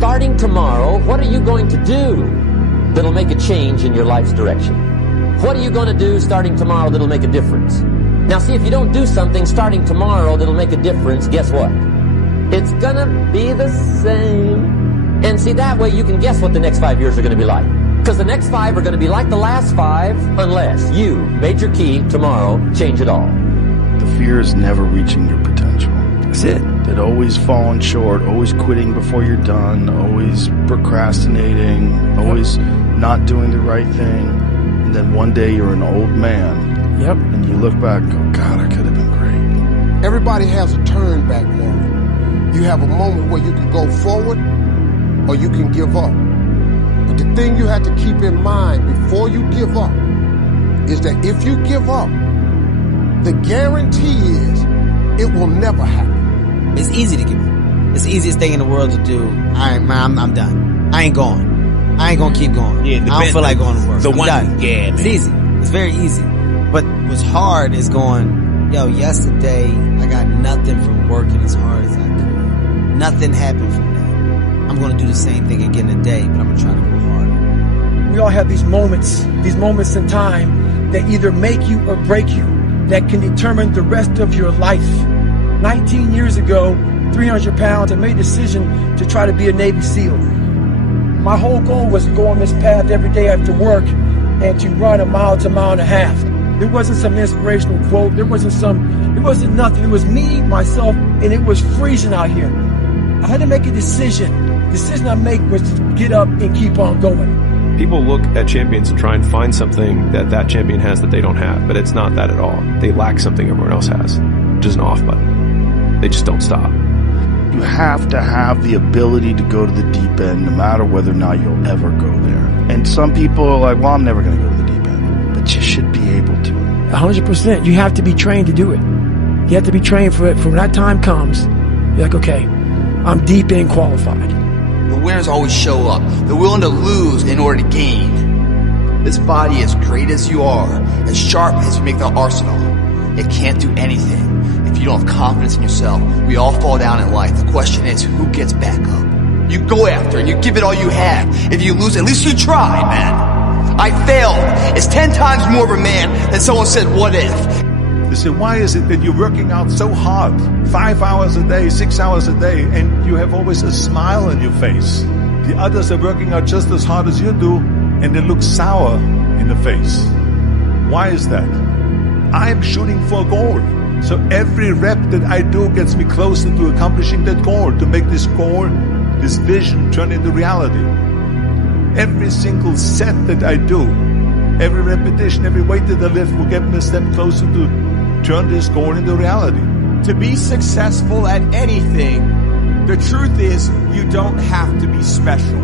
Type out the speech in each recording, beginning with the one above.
starting tomorrow, what are you going to do that'll make a change in your life's direction? What are you going to do starting tomorrow that'll make a difference? Now see, if you don't do something starting tomorrow that'll make a difference, guess what? It's gonna be the same. And see, that way you can guess what the next 5 years are gonna be like. Because the next 5 are gonna be like the last 5 unless you, Major Key, tomorrow, change it all. The fear is never reaching your potential. That's it. That always falling short, always quitting before you're done, always procrastinating, always not doing the right thing. And then one day you're an old man. Yep. And you look back and go, God, I could have been great. Everybody has a turn back moment. You have a moment where you can go forward or you can give up. But the thing you have to keep in mind before you give up is that if you give up, the guarantee is it will never happen. It's easy to give up. It's the easiest thing in the world to do. All right, man, I'm done. I ain't going. I ain't gonna keep going. Yeah, I don't feel like going to work. The I'm one, done. yeah, man. It's easy. It's very easy. But what's hard is going, yo, yesterday I got nothing from working as hard as I could. Nothing happened from that. I'm going to do the same thing again today, but I'm going to try to go harder. We all have these moments in time that either make you or break you, that can determine the rest of your life. 19 years ago, 300 pounds, I made a decision to try to be a Navy SEAL. My whole goal was to go on this path every day after work and to run a mile to a mile and a half. There wasn't some inspirational quote. It wasn't nothing. It was me, myself, and it was freezing out here. I had to make a decision. The decision I make was to get up and keep on going. People look at champions and try and find something that that champion has that they don't have, but it's not that at all. They lack something everyone else has, which is an off button. They just don't stop. You have to have the ability to go to the deep end no matter whether or not you'll ever go there. And some people are like, well, I'm never going to go to the deep end. But you should be able to. 100%. You have to be trained to do it. You have to be trained for it. For when that time comes, you're like, okay, I'm deep end qualified. The winners always show up. They're willing to lose in order to gain. This body, as great as you are, as sharp as you make the arsenal, it can't do anything if you don't have confidence in yourself. We all fall down in life. The question is, who gets back up? You go after it. You give it all you have. If you lose, at least you try, man. I failed. It's 10 times more of a man than someone said, what if? They say, why is it that you're working out so hard, 5 hours a day, 6 hours a day, and you have always a smile on your face? The others are working out just as hard as you do, and they look sour in the face. Why is that? I'm shooting for a goal. So every rep that I do gets me closer to accomplishing that goal, to make this goal, this vision, turn into reality. Every single set that I do, every repetition, every weight that I lift will get me a step closer to turn this goal into reality. To be successful at anything, the truth is you don't have to be special.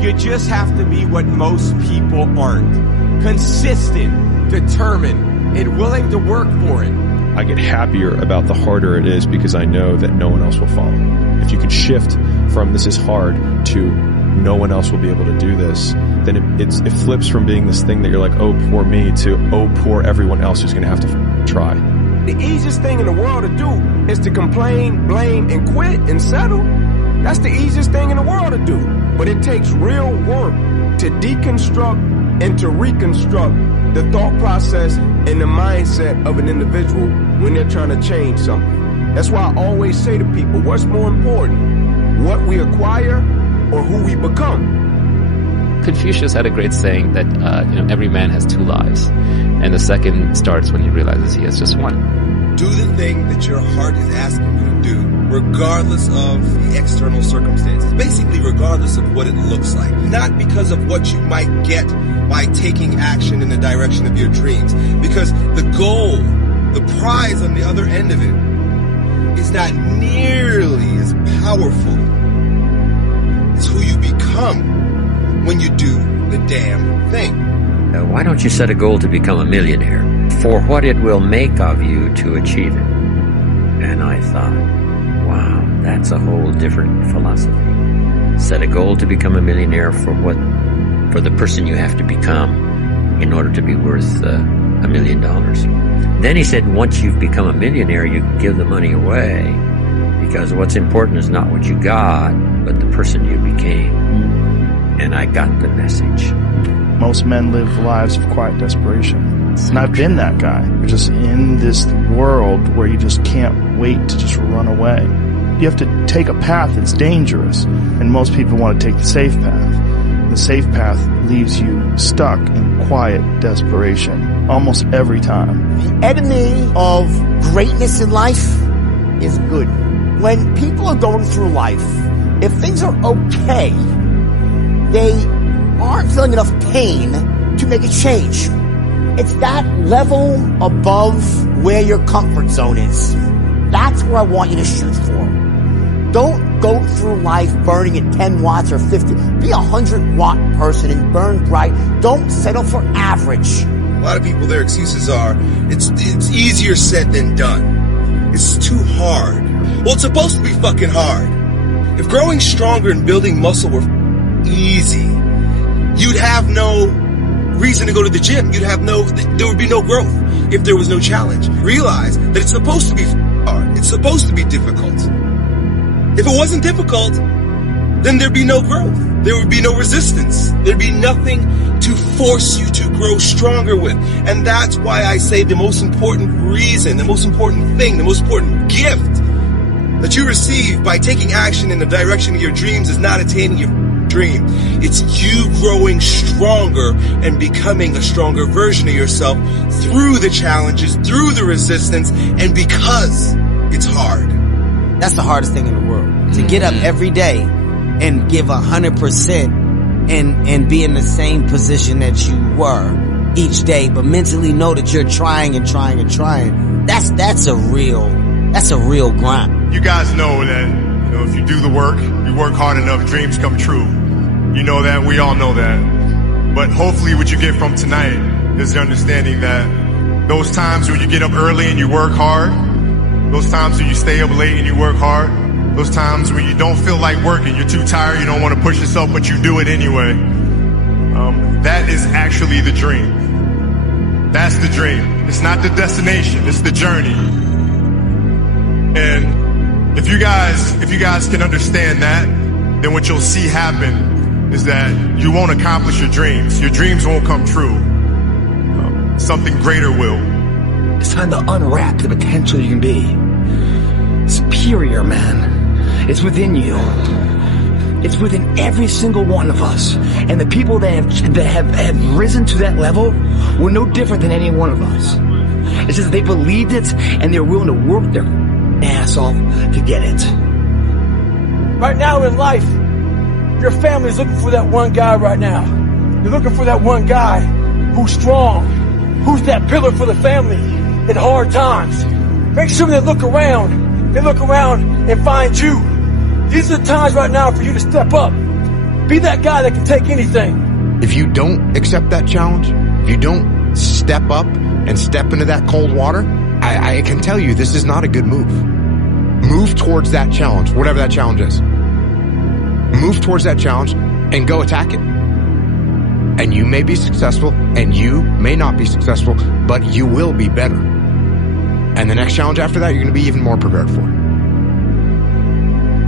You just have to be what most people aren't. Consistent, determined, and willing to work for it. I get happier about the harder it is because I know that no one else will follow. If you can shift from this is hard to no one else will be able to do this, then it flips from being this thing that you're like, oh, poor me, to oh, poor everyone else who's going to have to try. The easiest thing in the world to do is to complain, blame, and quit and settle. That's the easiest thing in the world to do. But it takes real work to deconstruct and to reconstruct the thought process and the mindset of an individual when they're trying to change something. That's why I always say to people, what's more important, what we acquire or who we become? Confucius had a great saying that every man has 2 lives, and the second starts when he realizes he has just one. Do the thing that your heart is asking you to do, regardless of the external circumstances. Basically, regardless of what it looks like. Not because of what you might get by taking action in the direction of your dreams. Because the goal, the prize on the other end of it, is not nearly as powerful as who you become when you do the damn thing. Why don't you set a goal to become a millionaire for what it will make of you to achieve it? And I thought, wow, that's a whole different philosophy. Set a goal to become a millionaire for the person you have to become in order to be worth $1 million. Then he said, once you've become a millionaire, you can give the money away Because what's important is not what you got, but the person you became. And I got the message. Most men live lives of quiet desperation. And I've been that guy. You're just in this world where you just can't wait to just run away. You have to take a path that's dangerous, and most people want to take the safe path. The safe path leaves you stuck in quiet desperation almost every time. The enemy of greatness in life is good. When people are going through life, if things are okay, they aren't feeling enough pain to make a change. It's that level above where your comfort zone is. That's where I want you to shoot for. Don't go through life burning at 10 watts or 50. Be a 100-watt person and burn bright. Don't settle for average. A lot of people, their excuses are, it's easier said than done. It's too hard. Well, it's supposed to be fucking hard. If growing stronger and building muscle were easy, you'd have no reason to go to the gym. There would be no growth if there was no challenge. Realize that it's supposed to be hard. It's supposed to be difficult. If it wasn't difficult, then there'd be no growth. There would be no resistance. There'd be nothing to force you to grow stronger with. And that's why I say the most important reason, the most important thing, the most important gift that you receive by taking action in the direction of your dreams is not attaining your dream. It's you growing stronger and becoming a stronger version of yourself through the challenges, through the resistance, and because it's hard. That's the hardest thing in the world. To get up every day and give 100% and be in the same position that you were each day, but mentally know that you're trying and trying and trying. That's a real grind. You guys know that, if you do the work, you work hard enough, dreams come true. You know that, we all know that. But hopefully what you get from tonight is the understanding that those times when you get up early and you work hard, those times when you stay up late and you work hard, those times when you don't feel like working, you're too tired, you don't want to push yourself, but you do it anyway. That is actually the dream. That's the dream. It's not the destination, it's the journey. And if you guys can understand that, then what you'll see happen is that you won't accomplish your dreams. Your dreams won't come true. Something greater will. It's time to unwrap the potential you can be. Superior, man. It's within you. It's within every single one of us. And the people that have risen to that level were no different than any one of us. It's just that they believed it and they're willing to work their ass off to get it. Right now in life, your family's looking for that one guy right now. You're looking for that one guy who's strong, who's that pillar for the family in hard times. Make sure they look around and find you. These are the times right now for you to step up. Be that guy that can take anything. If you don't accept that challenge, if you don't step up and step into that cold water, I can tell you this is not a good move. Move towards that challenge, whatever that challenge is. Move towards that challenge and go attack it. And you may be successful and you may not be successful, but you will be better. And the next challenge after that, you're going to be even more prepared for.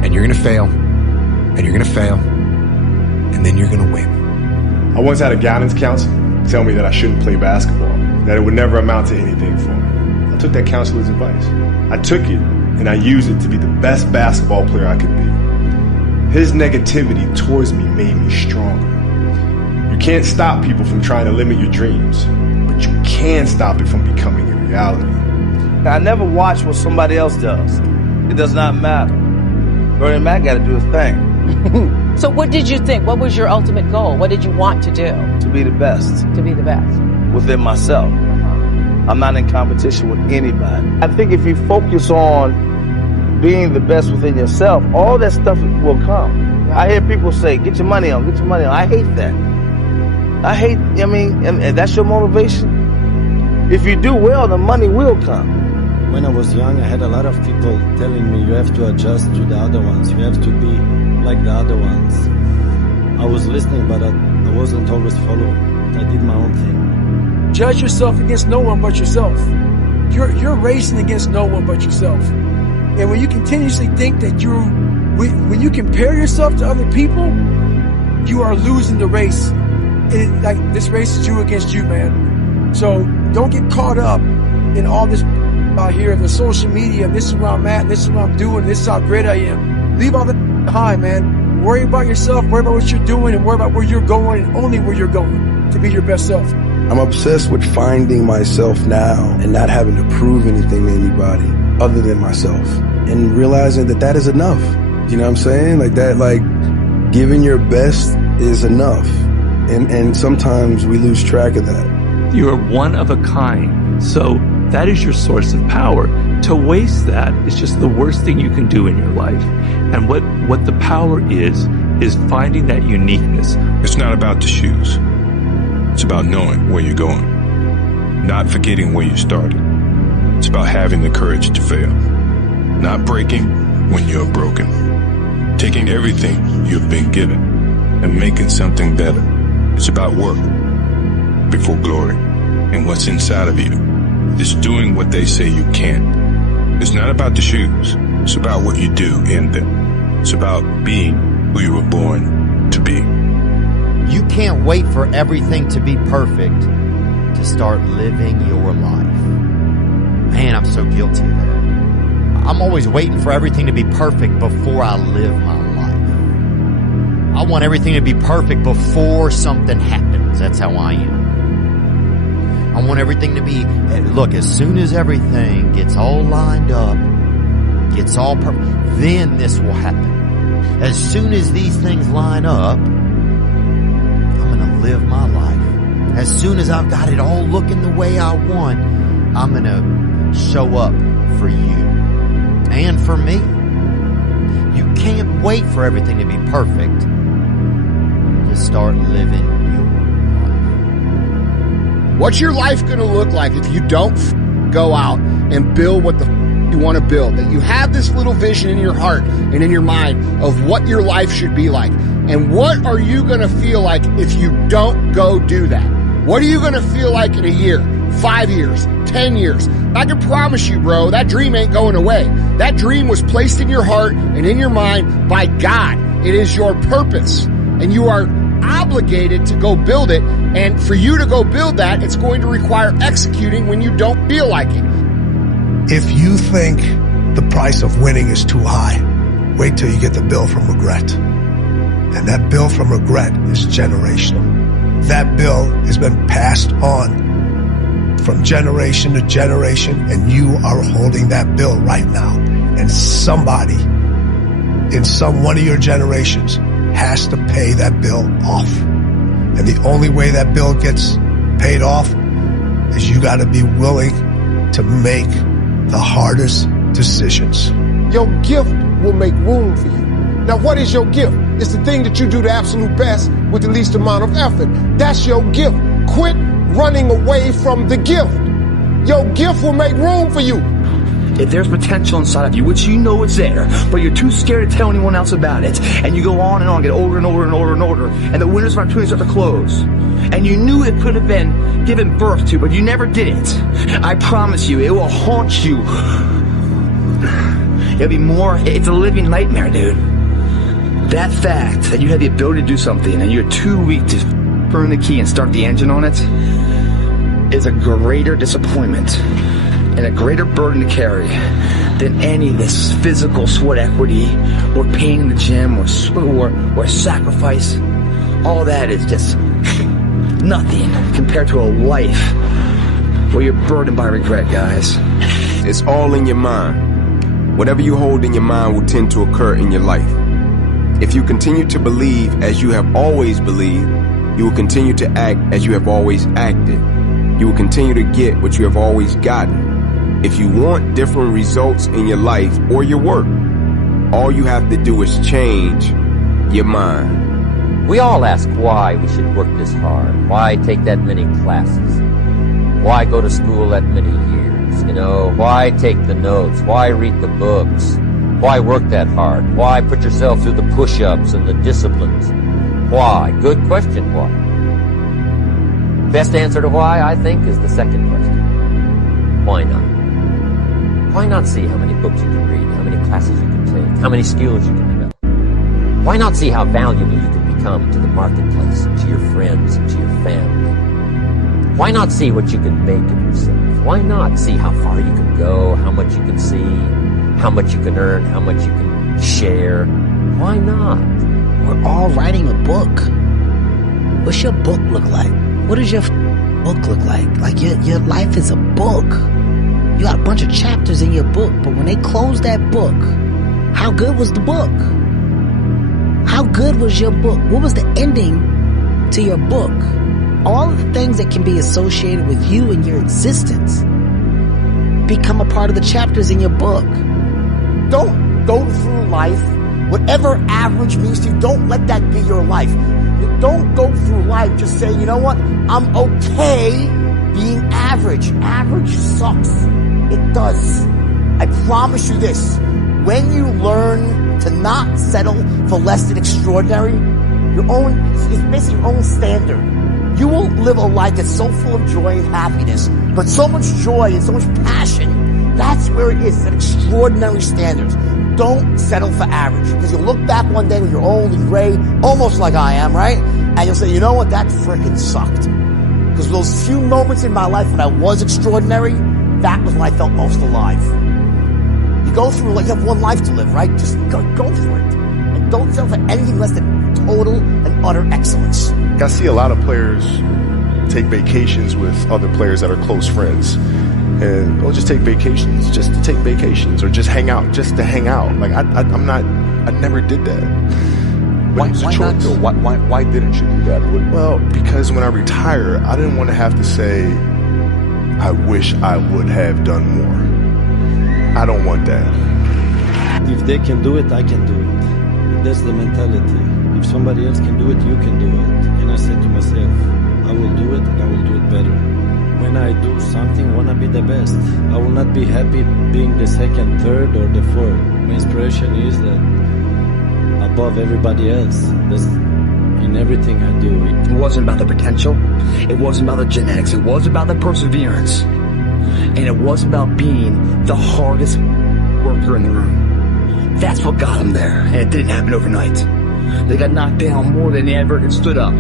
And you're going to fail, and you're going to fail, and then you're going to win. I once had a guidance counselor tell me that I shouldn't play basketball, that it would never amount to anything for me. I took that counselor's advice. I took it, and I used it to be the best basketball player I could be. His negativity towards me made me stronger. You can't stop people from trying to limit your dreams, but you can stop it from becoming a reality. I never watch what somebody else does. It does not matter. Bernie Mac got to do his thing. So what did you think? What was your ultimate goal? What did you want to do? To be the best. To be the best. Within myself. I'm not in competition with anybody. I think if you focus on being the best within yourself, all that stuff will come. Right. I hear people say, get your money on, get your money on. I hate that. And that's your motivation. If you do well, the money will come. When I was young, I had a lot of people telling me you have to adjust to the other ones. You have to be like the other ones. I was listening, but I wasn't always following. I did my own thing. Judge yourself against no one but yourself. You're racing against no one but yourself. And when you continuously think that when you compare yourself to other people, you are losing the race. Like this race is you against you, man. So don't get caught up in all this out here, the social media, this is where I'm at, this is what I'm doing, this is how great I am. Leave all that behind, man. Worry about yourself, worry about what you're doing, and worry about where you're going, and only where you're going to be your best self. I'm obsessed with finding myself now and not having to prove anything to anybody other than myself, and realizing that is enough. You know what I'm saying? Like that, like giving your best is enough. And sometimes we lose track of that. You are one of a kind. So that is your source of power. To waste that is just the worst thing you can do in your life. And what the power is finding that uniqueness. It's not about the shoes. It's about knowing where you're going, not forgetting where you started. It's about having the courage to fail, not breaking when you're broken, taking everything you've been given and making something better. It's about work before glory, and what's inside of you is doing what they say you can't. It's not about the shoes. It's about what you do in them. It's about being who you were born to be. You can't wait for everything to be perfect to start living your life. Man, I'm so guilty of that. I'm always waiting for everything to be perfect before I live my life. I want everything to be perfect before something happens. That's how I am. I want everything to be, look, as soon as everything gets all lined up, gets all perfect, then this will happen. As soon as these things line up, I'm going to live my life. As soon as I've got it all looking the way I want, I'm going to show up for you and for me. You can't wait for everything to be perfect to start living your life. What's your life going to look like if you don't go out and build what the you want to build? That you have this little vision in your heart and in your mind of what your life should be like. And what are you going to feel like if you don't go do that? What are you going to feel like in a year, 5 years, 10 years? I can promise you, bro, that dream ain't going away. That dream was placed in your heart and in your mind by God. It is your purpose, and you are obligated to go build it. And for you to go build that, it's going to require executing when you don't feel like it. If you think the price of winning is too high, wait till you get the bill from regret. And that bill from regret is generational. That bill has been passed on from generation to generation, and you are holding that bill right now. And somebody in one of your generations has to pay that bill off. And the only way that bill gets paid off is you got to be willing to make the hardest decisions. Your gift will make room for you. Now, what is your gift? It's the thing that you do the absolute best with the least amount of effort. That's your gift. Quit running away from the gift. Your gift will make room for you. If there's potential inside of you, which you know is there, but you're too scared to tell anyone else about it, and you go on and on, get older and older and older and older, and the windows of opportunity start to close, and you knew it could have been given birth to, but you never did it, I promise you, it will haunt you. It'll be more, it's a living nightmare, dude. That fact that you had the ability to do something and you're too weak to turn the key and start the engine on it is a greater disappointment and a greater burden to carry than any of this physical sweat equity or pain in the gym or sacrifice. All that is just nothing compared to a life where you're burdened by regret, guys. It's all in your mind. Whatever you hold in your mind will tend to occur in your life. If you continue to believe as you have always believed, you will continue to act as you have always acted. You will continue to get what you have always gotten. If you want different results in your life or your work, all you have to do is change your mind. We all ask why we should work this hard. Why take that many classes? Why go to school that many years? You know, why take the notes? Why read the books? Why work that hard? Why put yourself through the push-ups and the disciplines? Why? Good question, why? Best answer to why, I think, is the second question. Why not? Why not see how many books you can read, how many classes you can take, how many skills you can develop? Why not see how valuable you can become to the marketplace, and to your friends, and to your family? Why not see what you can make of yourself? Why not see how far you can go, how much you can see, how much you can earn, how much you can share? Why not? We're all writing a book. What's your book look like? What does your book look like? Like your life is a book. You got a bunch of chapters in your book, but when they close that book, how good was the book? How good was your book? What was the ending to your book? All of the things that can be associated with you and your existence become a part of the chapters in your book. Don't go through life, whatever average means to you, don't let that be your life. Don't go through life just saying, you know what, I'm okay being average. Average sucks. It does. I promise you this. When you learn to not settle for less than extraordinary, it's basically your own standard. You will live a life that's so full of joy and happiness, but so much joy and so much passion, that's where it is, it's at extraordinary standards. Don't settle for average, because you'll look back one day when you're old and gray, almost like I am, right? And you'll say, you know what, that frickin' sucked. Because those few moments in my life when I was extraordinary, that was when I felt most alive. You go through, like you have one life to live, right? Just go for it. And don't settle for anything less than total and utter excellence. I see a lot of players take vacations with other players that are close friends. And just take vacations just to take vacations, or just hang out just to hang out. Like I never did that. Why not though? Why didn't you do that? Well, because when I retire, I didn't want to have to say, I wish I would have done more. I don't want that. If they can do it, I can do it. That's the mentality. If somebody else can do it, you can do it. And I said to myself, I will do it and I will do it better. When I do something, I want to be the best. I will not be happy being the second, third, or the fourth. My inspiration is that above everybody else. That's in everything I do. It wasn't about the potential. It wasn't about the genetics. It was about the perseverance. And it was about being the hardest worker in the room. That's what got them there. And it didn't happen overnight. They got knocked down more than they ever stood up.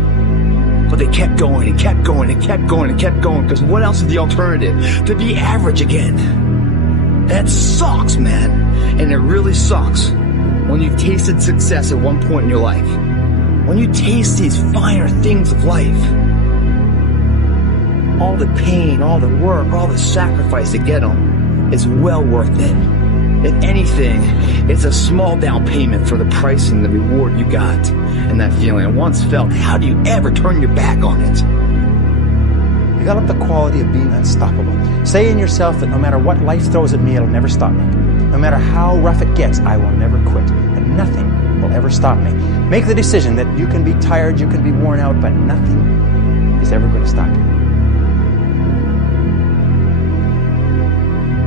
But they kept going and kept going and kept going and kept going, because what else is the alternative? To be average again. That sucks, man. And it really sucks when you've tasted success at one point in your life. When you taste these finer things of life, all the pain, all the work, all the sacrifice to get them is well worth it. If anything, it's a small down payment for the price and the reward you got. And that feeling, and once felt, how do you ever turn your back on it? Develop the quality of being unstoppable. Say in yourself that no matter what life throws at me, it'll never stop me. No matter how rough it gets, I will never quit. And nothing will ever stop me. Make the decision that you can be tired, you can be worn out, but nothing is ever going to stop you.